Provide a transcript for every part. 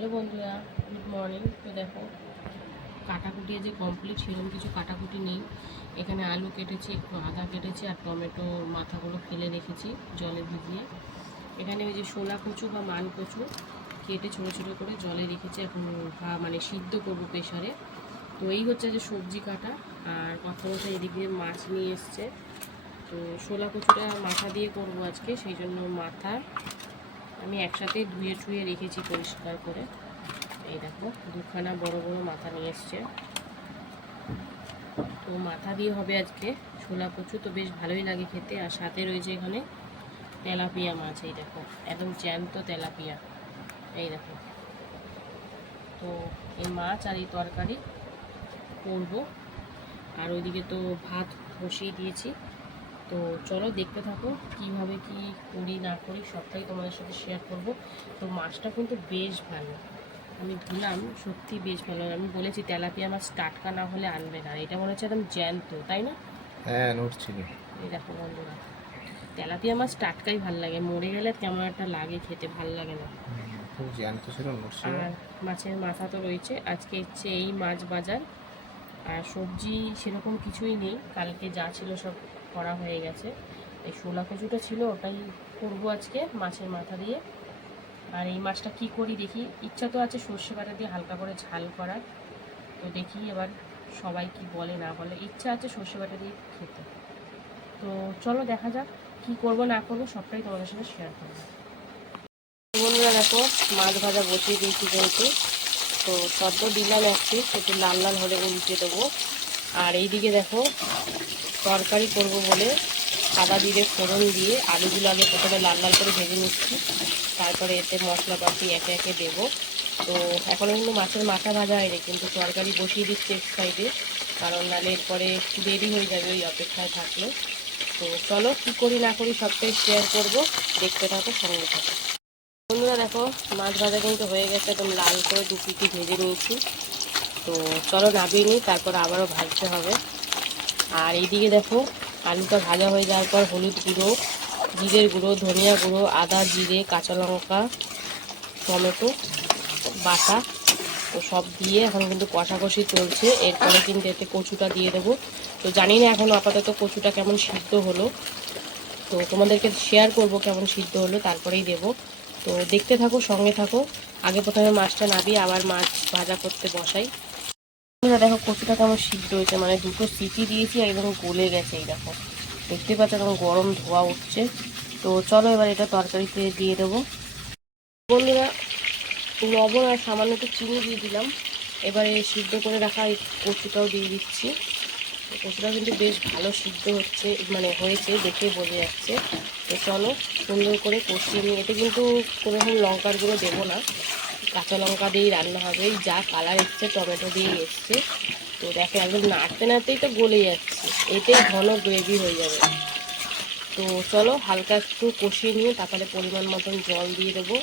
Hello বন্ধুরা, good morning. তো দেখো, কাটাকুটি যে কমপ্লিট সেরকম কিছু কাটাকুটি নেই। এখানে আলু কেটেছি, একটু আদা কেটেছি আর টমেটো মাথাগুলো ফেলে রেখেছি, জলে ভিজিয়ে। এখানে ওই যে শোলা কচু বা মান কচু কেটে ছোটো ছোটো করে জলে রেখেছি, এখন মানে সিদ্ধ করব প্রেশারে তো এই হচ্ছে যে সবজি কাটা, আর কথা বলতে এদিকে মাছ নিয়ে এসছে। তো শোলা কচুটা মাথা দিয়ে করব আজকে, সেই জন্য মাথা আমি একসাথে ধুয়ে টুয়ে রেখেছি পরিষ্কার করে। এই দেখো, দুখানা বড় বড় মাথা নিয়ে এসছে। তো মাথা দিয়ে হবে আজকে ছোলা কচু, তো বেশ ভালোই লাগে খেতে। আর সাথে রয়েছে এখানে তেলাপিয়া মাছ, এই দেখো, একদম জ্যান্ত তেলাপিয়া। এই দেখো। তো এই মাছ আর এই তরকারি করব। আর ওইদিকে তো ভাত বসিয়ে দিয়েছি। তো চলো দেখতে থাকো কীভাবে কি করি না করি সবটাই তোমাদের সাথে শেয়ার করব। তো মাছটা কিন্তু বেশ ভালো। আমি ধুলাম সত্যি বেশ ভালো। আমি বলেছি তেলাপিয়া মাছ টাটকা না হলে আনবে না। এটা মনে হচ্ছে একদম জ্যান্ত তাই না? হ্যাঁ নড়ছিল এই দেখো বন্ধুরা তেলাপিয়া মাছ টাটকাই ভালো লাগে। মরে গেলে কেমন একটা লাগে খেতে ভালো লাগে না। আর মাছের মাথা তো রয়েছে। আজকে হচ্ছে এই মাছ বাজার। আর সবজি সেরকম কিছুই নেই। কালকে যা ছিল সব করা হয়ে গেছে। এই শোলা কচুটা ছিল, ওটাই করব আজকে মাছের মাথা দিয়ে। আর এই মাছটা কি করি দেখি, ইচ্ছা তো আছে সর্ষে বাটা দিয়ে হালকা করে ঝাল করার। তো দেখি এবার সবাই কি বলে, না বলে, ইচ্ছা আছে সর্ষে বাটা দিয়ে খেতে। তো চলো দেখা যাক কি করব, না করব, সবটাই তোমাদের সাথে শেয়ার করব। বন্ধুরা দেখো, মাছ ভাজা বসিয়ে দিয়েছি যেহেতু। তো সদ্য দিলাম একটু একটু লাল লাল হলে উল্টে দেবো। আর এইদিকে দেখো তরকারি করব বলে সাদা জিরে ফোড়ন দিয়ে আলুগুলো আগে প্রথমে লাল লাল করে ভেজে নিচ্ছি। তারপরে এতে মশলাপাতি একে একে দেবো। তো এখনও কিন্তু মাছের মাথা ভাজা হয়নি, কিন্তু তরকারি বসিয়ে দিচ্ছি এক সাইডে, কারণ নাহলে এরপরে দেরি হয়ে যাবে ওই অপেক্ষায় থাকলে। তো চলো কী করি না করি সবটাই শেয়ার করব। দেখতে থাকো, সঙ্গে থাকো। বন্ধুরা দেখো, মাছ ভাজা কিন্তু হয়ে গেছে, একদম লাল করে দু পিটি ভেজে নিয়েছি। তো চলো নামিয়ে নিই, তারপর আবারও ভাজতে হবে। আর এইদিকে দেখো, আলুটা ভাজা হয়ে যাওয়ার পর হলুদ গুঁড়ো, জিরের গুঁড়ো, ধনিয়া গুঁড়ো, আদা, জিরে, কাঁচা লঙ্কা, টমেটো, বাটা, তো সব দিয়ে এখন কিন্তু কষাকষি চলছে। এরপরে কিন্তু এতে কচুটা দিয়ে দেবো। তো জানি না এখন আপাতত কচুটা কেমন সিদ্ধ হলো। তো তোমাদেরকে শেয়ার করব কেমন সিদ্ধ হলো, তারপরেই দেবো। তো দেখতে থাকো, সঙ্গে থাকো। আগে প্রথমে মাছটা নাবিয়ে আবার মাছ ভাজা করতে বসাই। বন্ধুরা, দেখো কচুটা কেমন সিদ্ধ হয়েছে। মানে দুটো সিটি দিয়েছি একদম গলে গেছে, এই দেখো। দেখতে পাচ্ছ একদম গরম ধোয়া উঠছে। তো চলো এবার এটা তরকারিতে দিয়ে দেবো। বন্ধুরা, লবণ আর সামান্য একটু চিনি দিয়ে দিলাম। এবারে সিদ্ধ করে রাখা এই কচুটাও দিয়ে দিচ্ছি। কচুটা কিন্তু বেশ ভালো সিদ্ধ হচ্ছে মানে হয়েছে দেখে বোঝা যাচ্ছে। তো চলো সুন্দর করে কষিয়ে নিয়ে এতে কিন্তু কোনো রকম লঙ্কার গুঁড়ো দেবো না। কাঁচা লঙ্কা দিয়েই রান্না হবে। যা কালার এসছে, টমেটো দিয়েই এসছে। তো দেখো, একদম নাড়তে নাড়তেই তো গলে যাচ্ছে। এতেই ঘন গ্রেভি হয়ে যাবে। তো চলো, হালকা একটু কষিয়ে নিয়ে তারপরে পরিমাণ মতন জল দিয়ে দেবো।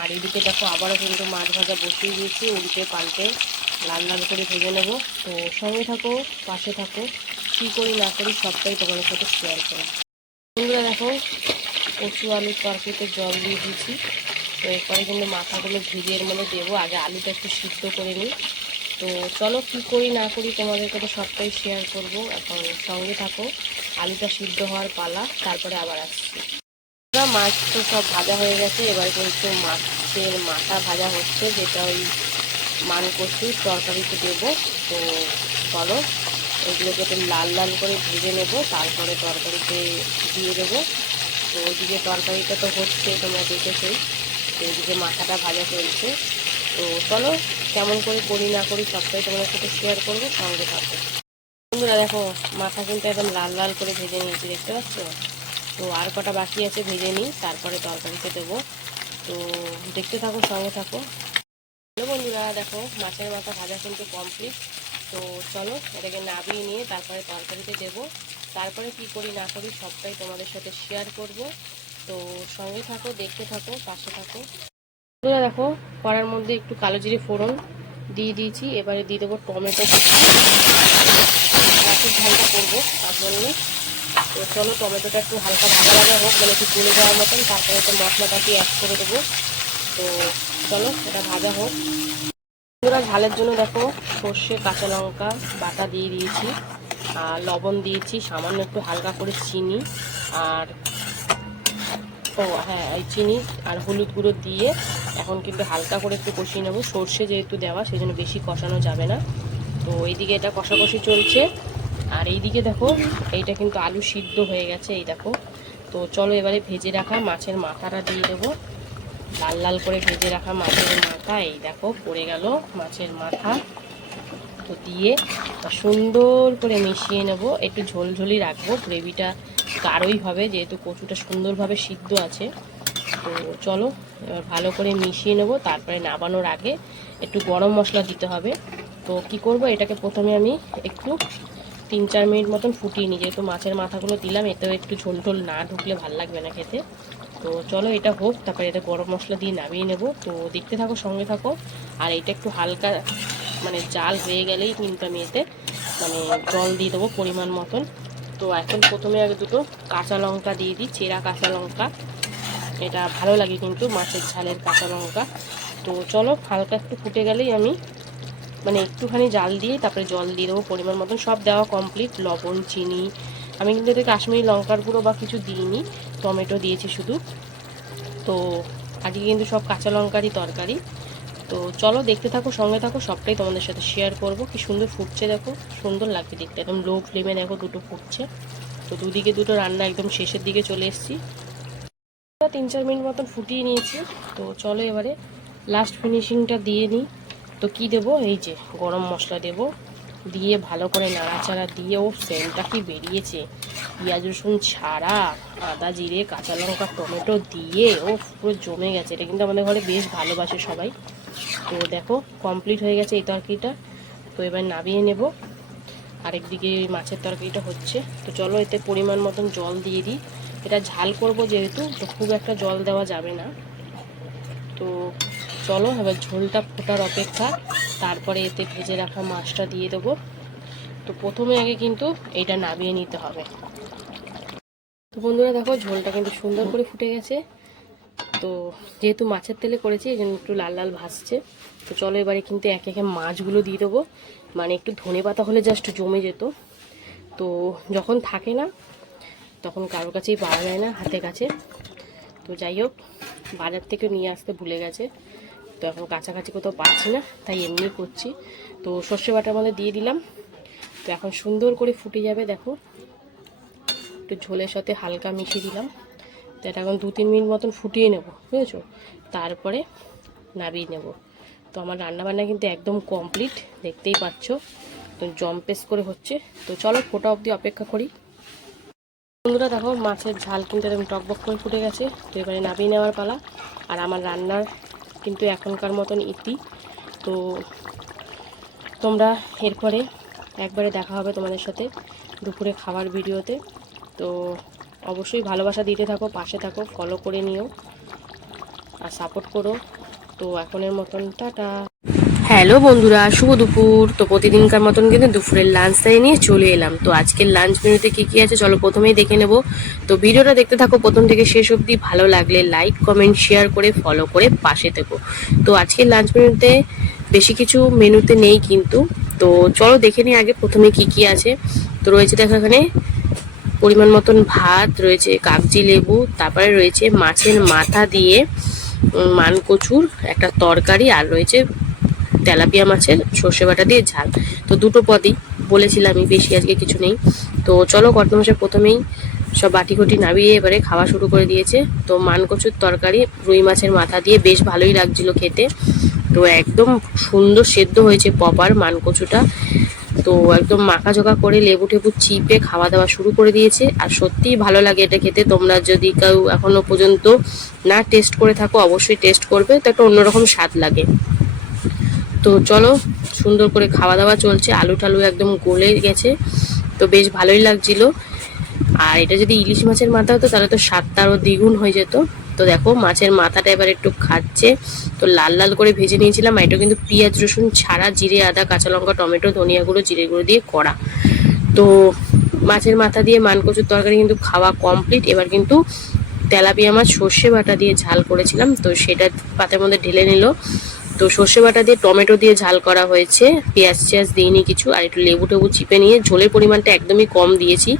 আর এদিকে দেখো, আবারও কিন্তু মাছ ভাজা বসিয়ে দিয়েছি। উল্টে পাল্টে লাল লাল করে ভেজে নেব। তো সঙ্গে থাকো, পাশে থাকো। কী করি না করি সবটাই তোমাদের সাথে শেয়ার করো বন্ধুরা দেখো, কচু আলুর তরকারিতে জল দিয়ে দিয়েছি। তো এরপরে কিন্তু মাথাগুলো ভেজে এর মধ্যে দেবো। আগে আলুটা একটু সিদ্ধ করে নিই। তো চলো কী করি না করি তোমাদের সাথে সবটাই শেয়ার করব। এখন সঙ্গে থাকো। আলুটা সিদ্ধ হওয়ার পালা, তারপরে আবার আসছি। মাছ তো সব ভাজা হয়ে গেছে। এবার কিন্তু মাছের মাথা ভাজা হচ্ছে, যেটা ওই মান কচুর তরকারিতে দেবো। তো চলো, এগুলোকে একটু লাল লাল করে ভেজে নেব, তারপরে তরকারিতে দিয়ে দেবো। তো ওইদিকে তরকারিটা তো হচ্ছে, তোমরা দেখেছোই ওইদিকে মাথাটা ভাজা চলছে। তো চলো, কেমন করে করি না করি সবটাই তোমাদের সাথে শেয়ার করব, সঙ্গে থাকো। বন্ধুরা দেখো, মাথা কিন্তু একদম লাল লাল করে ভেজে নিয়েছি, দেখতে পাচ্ছ? তো আর কটা বাকি আছে ভেজে নিই, তারপরে তরকারিতে দেবো। তো দেখতে থাকো, সঙ্গে থাকো। হ্যালো বন্ধুরা, দেখো, মাছের মাথা ভাজা কিন্তু কমপ্লিট তো চলো, এটাকে নাবিয়ে নিয়ে তারপরে তরকারিতে দেবো। তারপরে কি করি না করি সবটাই তোমাদের সাথে শেয়ার করব। তো সঙ্গে থাকো, দেখতে থাকো, পাশে থাকো। বন্ধুরা দেখো, কড়ার মধ্যে একটু কালো জিরে ফোড়ন দিয়ে দিয়েছি। এবারে দিয়ে দেবো টমেটো। মাছের ঝালটা করব, তার জন্য। তো চলো, টমেটোটা একটু হালকা ভাজা ভাজা হোক মানে একটু গলে যাওয়ার মতন। তারপরে তো মশলাটাকে অ্যাড করে দেবো। তো চলো, এটা ভাজা হোক। বন্ধুরা ঝালের জন্য দেখো, সর্ষে, কাঁচা লঙ্কা, বাটা দিয়ে দিয়েছি। আর লবণ দিয়েছি, সামান্য একটু হালকা করে চিনি। আর ও হ্যাঁ এই চিনি আর হলুদ গুঁড়ো দিয়ে এখন কিন্তু হালকা করে একটু কষিয়ে নেব। সর্ষে যেহেতু দেওয়া সেই জন্য বেশি কষানো যাবে না। তো এইদিকে এটা কষাকষি চলছে। আর এইদিকে দেখো, এইটা কিন্তু আলু সিদ্ধ হয়ে গেছে, এই দেখো। তো চলো এবারে ভেজে রাখা মাছের মাথাটা দিয়ে দেবো। লাল লাল করে ভেজে রাখা মাছের মাথা, এই দেখো, পড়ে গেল মাছের মাথা। তো দিয়ে সুন্দর করে মিশিয়ে নেব। একটু ঝোলঝোলি রাখব। গ্রেভিটা গাঢ়ই হবে, যেহেতু কচুটা সুন্দরভাবে সিদ্ধ আছে। তো চলো, এবার ভালো করে মিশিয়ে নেব। তারপরে নামানোর আগে একটু গরম মশলা দিতে হবে। তো কি করব, এটাকে প্রথমে আমি একটু তিন চার মিনিট মতন ফুটিয়ে নিই। যেহেতু মাছের মাথাগুলো দিলাম, এতেও একটু ঝোল ঝোল না ঢুকলে ভালো লাগবে না খেতে। তো চলো, এটা হোক। তারপরে এটা গরম মশলা দিয়ে নামিয়ে নেব। তো দেখতে থাকো, সঙ্গে থাকো। আর এটা একটু হালকা মানে জাল হয়ে গেলেই কিন্তু আমি এতে মানে জল দিয়ে দেবো পরিমাণ মতন। তো এখন প্রথমে আগে দুটো কাঁচা লঙ্কা দিয়ে দিই, চেরা কাঁচা লঙ্কা। এটা ভালো লাগে কিন্তু মাছের ঝালের কাঁচা লঙ্কা। তো চলো হালকা একটু ফুটে গেলেই আমি মানে একটুখানি জাল দিয়ে তারপরে জল দিয়ে দেবো পরিমাণ মতন। সব দেওয়া কমপ্লিট লবণ, চিনি। আমি কিন্তু এতে কাশ্মীরি লঙ্কার গুঁড়ো বা কিছু দিইনি, টমেটো দিয়েছি শুধু। তো আজকে কিন্তু সব কাঁচা লঙ্কারই তরকারি। তো চলো দেখতে থাকো, সঙ্গে থাকো, সবটাই তোমাদের সাথে শেয়ার করব। কি সুন্দর ফুটছে দেখো, সুন্দর লাগছে দেখতে। একদম লো ফ্লেমে দেখো দুটো ফুটছে। তো দুদিকে দুটো রান্না একদম শেষের দিকে চলে এসেছি। তিন চার মিনিট মতন ফুটিয়ে নিয়েছি। তো চলো এবারে লাস্ট ফিনিশিংটা দিয়ে নিই। তো কি দেব? এই যে গরম মশলা দেব। দিয়ে ভালো করে নাড়াচাড়া দিয়ে, ও সেন্টটা কি বেরিয়েছে? পেঁয়াজ, রসুন ছাড়া, আদা, জিরে, কাঁচা লঙ্কা, টমেটো দিয়ে, ও পুরো জমে গেছে। এটা কিন্তু আমাদের ঘরে বেশ ভালোবাসে সবাই। তো দেখো কমপ্লিট হয়ে গেছে এই তরকারিটা। তো এবার নামিয়ে নেব। আরেকদিকে মাছের তরকারিটা হচ্ছে। তো চলো এতে পরিমাণ মতন জল দিয়ে দিই। এটা ঝাল করব যেহেতু, তো খুব একটা জল দেওয়া যাবে না। তো চলো, এবার ঝোলটা ফোটার অপেক্ষা। তারপরে এতে ভেজে রাখা মাছটা দিয়ে দেবো। তো প্রথমে আগে কিন্তু এটা নামিয়ে নিতে হবে। তো বন্ধুরা দেখো, ঝোলটা কিন্তু সুন্দর করে ফুটে গেছে। তো যেহেতু মাছের তেলে করেছি, এই জন্য একটু লাল লাল ভাসছে তো চলো এবারে কিন্তু একে একে মাছগুলো দিয়ে দেবো। মানে একটু ধনে পাতা হলে জাস্ট জমে যেত। তো যখন থাকে না, তখন কারোর কাছেই পাওয়া যায় না, হাতে কাছে। তো যাই হোক, বাজার থেকে নিয়ে আসতে ভুলে গেছে। তো এখন কাছাকাছি কোথাও পাচ্ছি না, তাই এমনি করছি। তো সর্ষে বাটার মধ্যে দিয়ে দিলাম। তো এখন সুন্দর করে ফুটে যাবে, দেখো। একটু ঝোলের সাথে হালকা মিশিয়ে দিলাম। তো এটা এখন দু তিন মিনিট মতন ফুটিয়ে নেব, বুঝেছ? তারপরে নাবিয়ে নেব। তো আমার রান্নাবান্না কিন্তু একদম কমপ্লিট, দেখতেই পাচ্ছ। তো জম্পেস করে হচ্ছে। তো চলো ফোটা অবধি অপেক্ষা করি। বন্ধুরা, দেখো মাছের ঝাল কিন্তু একদম টকবক করে ফুটে গেছে। তো এবারে নাবিয়ে নেওয়ার পালা। আর আমার রান্নার কিন্তু এখনকার মতন ইতি। তো তোমরা এরপরে একবারে দেখা হবে তোমাদের সাথে দুপুরে খাবার ভিডিওতে। তো অবশ্যই ভালোবাসা দিতে থাকো, পাশে থাকো ফলো করে নিও আর সাপোর্ট করো। তো এখনের মতন টাটা। হ্যালো বন্ধুরা, শুভ দুপুর। তো প্রতিদিনকার মতন কিন্তু দুপুরের লাঞ্চ টাই নিয়ে চলে এলাম। তো আজকের লাঞ্চ মেনুতে কি কি আছে চলো প্রথমেই দেখে নেব। তো ভিডিওটা দেখতে থাকো প্রথম থেকে শেষ অবধি। ভালো লাগলে লাইক কমেন্ট শেয়ার করে ফলো করে পাশে থেকো। তো আজকের লাঞ্চ মেনুতে বেশি কিছু মেনুতে নেই কিন্তু। তো চলো দেখে নিই আগে প্রথমে কি কি আছে। তো রয়েছে দেখো এখানে পরিমাণ মতন ভাত, রয়েছে কাগজি লেবু, তারপরে রয়েছে মাছের মাথা দিয়ে মানকচুর, একটা তরকারি, আর রয়েছে তেলাপিয়া মাছের সর্ষে বাটা দিয়ে ঝাল। তো দুটো পদই বলেছিলামই বেশি আজকে কিছু নেই। তো চলো কর্তমাসে প্রথমেই সব বাটি কুটি নামিয়ে এবারে খাওয়া শুরু করে দিয়েছে। তো মানকচুর তরকারি, রুই মাছের মাথা দিয়ে বেশ ভালোই লাগছিল খেতে। তো একদম সুন্দর সেদ্ধ হয়েছে পপার মানকচুটা। তো একদম মাখা জোকা করে লেবু টেবু চিপে খাওয়া দাওয়া শুরু করে দিয়েছে। আর সত্যিই ভালো লাগে এটা খেতে। তোমরা যদি কেউ এখনও পর্যন্ত না টেস্ট করে থাকো, অবশ্যই টেস্ট করবে। তো একটা অন্যরকম স্বাদ লাগে। তো চলো, সুন্দর করে খাওয়া দাওয়া চলছে। আলু টালু একদম গলে গেছে। তো বেশ ভালোই লাগছিল। আর এটা যদি ইলিশ মাছের মাথা হতো, তাহলে তো স্বাদটা আরও দ্বিগুণ হয়ে যেত। তো দেখো, মাছের মাথাটা এবার একটু খাচ্ছে। তো লাল লাল করে ভেজে নিয়েছিলাম এটা কিন্তু পেঁয়াজ, রসুন ছাড়া জিরে, আদা, কাঁচা লঙ্কা, টমেটো, ধনিয়া গুঁড়ো, জিরে গুঁড়ো দিয়ে করা। তো মাছের মাথা দিয়ে মানকচুর তরকারি কিন্তু খাওয়া কমপ্লিট এবার কিন্তু তেলাপিয়া মাছ সর্ষে বাটা দিয়ে ঝাল করেছিলাম, তো সেটা পাতের মধ্যে ঢেলে নিল। তো সর্ষে বাটা দিয়ে টমেটো দিয়ে ঝাল করা হয়েছে। পেঁয়াজ টেয়াজ দিইনি কিছু, আর একটু লেবু টেবু চিপে নিয়ে ঝোলের পরিমাণটা একদমই কম দিয়েছি,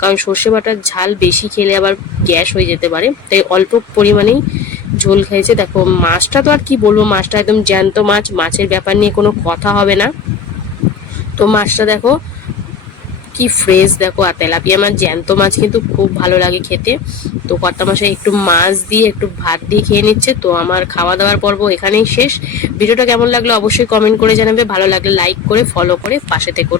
কারণ সর্ষে বাটার ঝাল বেশি খেলে আবার গ্যাস হয়ে যেতে পারে, তাই অল্প পরিমাণেই ঝোল খেয়েছে। দেখো, মাছটা তো আর কি বলব, মাছটা একদম জ্যান্ত মাছ, মাছের ব্যাপার নিয়ে কোনো কথা হবে না। তো মাছটা দেখো কি ফ্রেশ দেখো, আর তেলাপিয়া মাছ, জ্যান্ত মাছ কিন্তু খুব ভালো লাগে খেতে। তো কর্তা মশাই একটু মাছ দিয়ে, একটু ভাত দিয়ে খেয়ে নিচ্ছে। তো আমার খাওয়া দাওয়ার পর্ব এখানেই শেষ। ভিডিওটা কেমন লাগল অবশ্যই কমেন্ট করে জানাবে। ভালো লাগলে লাইক করে ফলো করে পাশে থেকো।